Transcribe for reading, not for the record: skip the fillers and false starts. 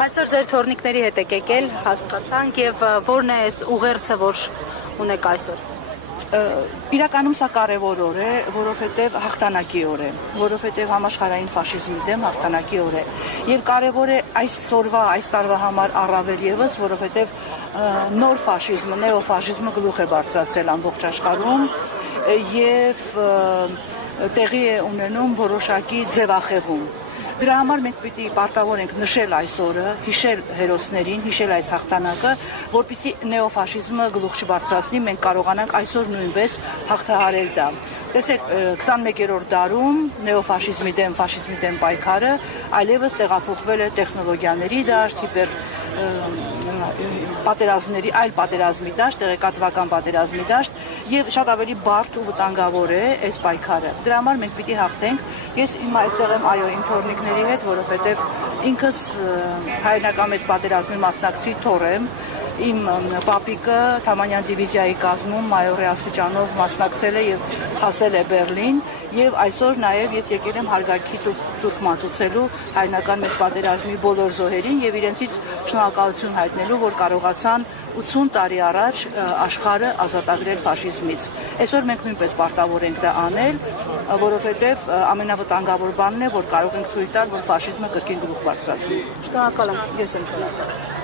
Այսօր ձեր թորնիկների հետ եք եկել, հասկացանք, եւ որն է այս ուղերձը, որ ունեք այսօր։ Իրականում սա կարևոր օր է, որովհետև հաղթանակի օր է, որովհետև համաշխարհային ֆաշիզմի դեմ հաղթանակի օր է։ Եվ կարևոր է այս տարվա համար առավել եւս, որովհետև նոր ֆաշիզմը, նեոֆաշիզմը գլուխ է բարձրացրել ամբողջ աշխարհում եւ տեղի է ունենում որոշակի ձևախեղում։ Դրա համար մենք պիտի պարտավոր ենք նշել այս օրը, հիշել հերոսներին, հիշել այս հաղթանակը, որպեսզի նեոֆաշիզմը գլուխ չբարձրացնի, մենք կարողանանք այսօր նույնպես հաղթահարել դա։ Տեսեք, 21-րդ դարում նեոֆաշիզմի դեմ, ֆաշիզմի դեմ պայքարը այլևս տեղափոխվել է տեխնոլոգիաների դաշտ, այլ պատերազմի դաշտ, տեղեկատվական պատերազմի դաշտ եւ շատ ավելի բարդ ու վտանգավոր է այս պայքարը։ Դրա համար մենք պիտի հաղթենք։ Ես հիմա այստեղ եմ իմ թորնիկների հետ, որովհետեւ ինքս հայրենական մեծ պատերազմի մասնակցի թոռ եմ։ Իմ պապիկը Թամանյան դիվիզիայի կազմում մայորի աստիճանով մասնակցել է եւ հասել է Բերլին եւ այսօր նաեւ ես եկել եմ հարգարքի տուր մատուցելու հայրենական մեծ պատերազմի բոլոր զոհերին եւ իրենցից շնորհակալություն հայտնելու, որ կարողացան 80 տարի առաջ աշխարհը ազատագրել ֆաշիզմից։ Այսօր մենք նույնպես պարտավոր ենք դա անել, որովհետեւ ամենավտանգավոր բանն է, որ կարող ենք թույլ տալ, որ ֆաշիզմը կրկին գլուխ բարձրացնի։ Շնորհակալ եմ։ Ես եմ շնորհակալ։